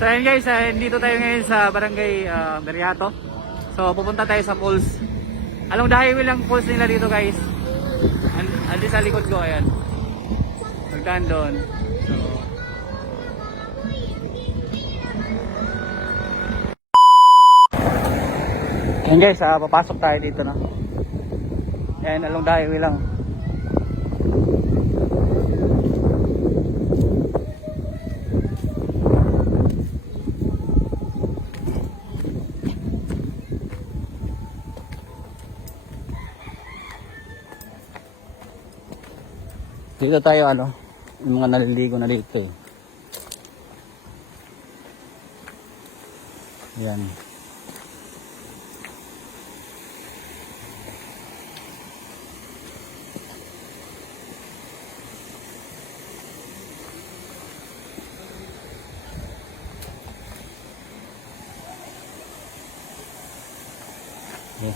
So ayun guys, dito tayo ngayon sa Barangay Beriato. So pupunta tayo sa falls. Along the highway lang falls nila dito guys. Andi sa likod ko, ayan. Magdaan doon. So ayan guys, papasok tayo dito na. Ayan, along the highway lang. Dito tayo yung mga naliligo na dito. Ayan. Okay.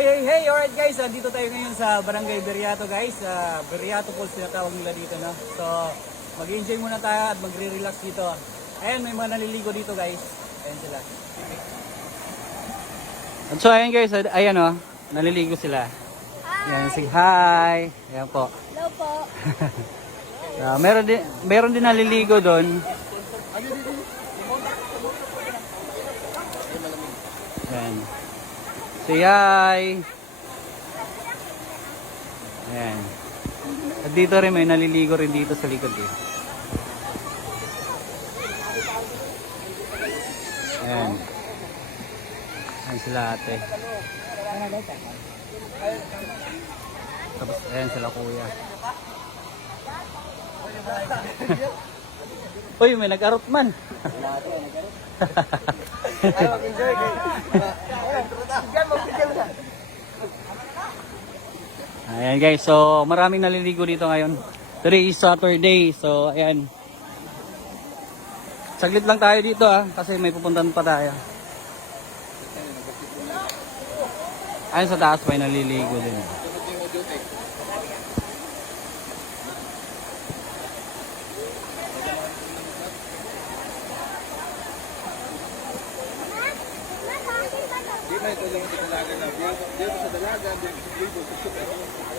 Hey, alright guys, dito tayo ngayon sa Barangay Beriato guys. Beriato Falls tinatawag nila dito, no? So, mag-enjoy muna tayo at magre-relax dito. Ayan, may mga naliligo dito guys. Ayan sila. At so, ayan guys, ayan naliligo sila. Hi! Ayan, say hi! Ayan po. Hello po. Meron din naliligo doon. Ayan. Say hi! Ayan. At dito rin may naliligo rin dito sa likod eh. Ayan. Ayan sila ate. Tapos ayan sila kuya. Uy, may nag-arot man. Ayan guys, so maraming naliligo dito ngayon. Today is Saturday, so ayan. Saglit lang tayo dito kasi may pupuntahan pa tayo. Ayan sa taas may naliligo din. Di ba ito lang sa dalaga na? Dito sa dalaga, dito sa libo, sa super.